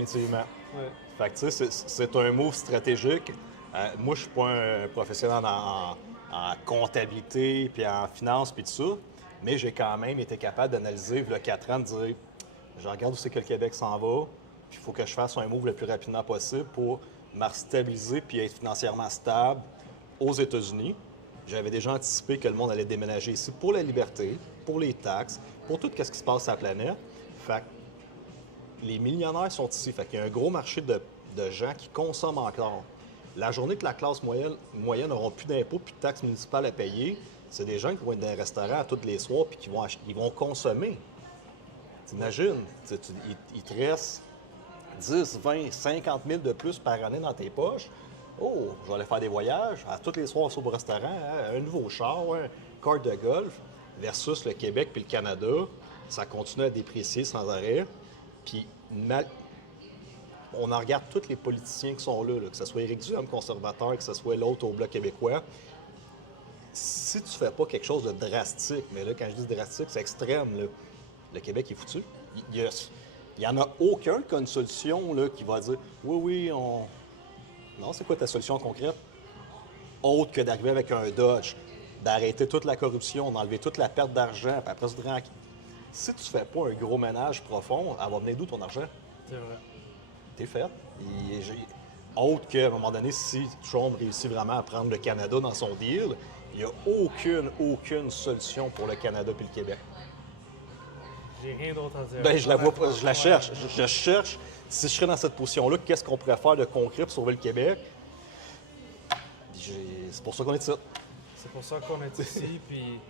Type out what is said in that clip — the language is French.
Définitivement. Ouais. Fait que, tu sais, c'est un move stratégique. Moi, je suis pas un professionnel en comptabilité, puis en finance, puis tout ça, mais j'ai quand même été capable d'analyser, il y a 4 ans, de dire, je regarde où c'est que le Québec s'en va, puis il faut que je fasse un move le plus rapidement possible pour me stabiliser puis être financièrement stable aux États-Unis. J'avais déjà anticipé que le monde allait déménager ici pour la liberté, pour les taxes, pour tout ce qui se passe sur la planète. Fait que les millionnaires sont ici. Fait qu'il y a un gros marché de gens qui consomment encore. La journée que la classe moyenne n'aura plus d'impôts puis de taxes municipales à payer, c'est des gens qui vont être dans un restaurant tous les soirs puis qui vont, ils vont consommer. T'imagines, il te reste 10, 20, 50 000 de plus par année dans tes poches. Oh, je vais aller faire des voyages. Tous les soirs, au restaurant, hein, un nouveau char, un carte de golf, versus le Québec puis le Canada. Ça continue à déprécier sans arrêt. Puis, on en regarde tous les politiciens qui sont là, que ce soit Éric Duhem, conservateur, que ce soit l'autre au Bloc québécois. Si tu fais pas quelque chose de drastique, mais là, quand je dis drastique, c'est extrême, là, le Québec est foutu. Il n'y en a aucun qui a une solution là, qui va dire oui, oui, on. Non, c'est quoi ta solution concrète? Autre que d'arriver avec un Dodge, d'arrêter toute la corruption, d'enlever toute la perte d'argent, puis après se dire si tu fais pas un gros ménage profond, elle va venir d'où ton argent? C'est vrai. T'es fait. Autre qu'à un moment donné, si Trump réussit vraiment à prendre le Canada dans son deal, il n'y a aucune solution pour le Canada puis le Québec. J'ai rien d'autre à dire. Ben, je la vois pas, je la cherche. Je cherche, si je serais dans cette position-là, qu'est-ce qu'on pourrait faire de concret pour sauver le Québec? C'est pour ça qu'on est ici. C'est pour ça qu'on est ici, puis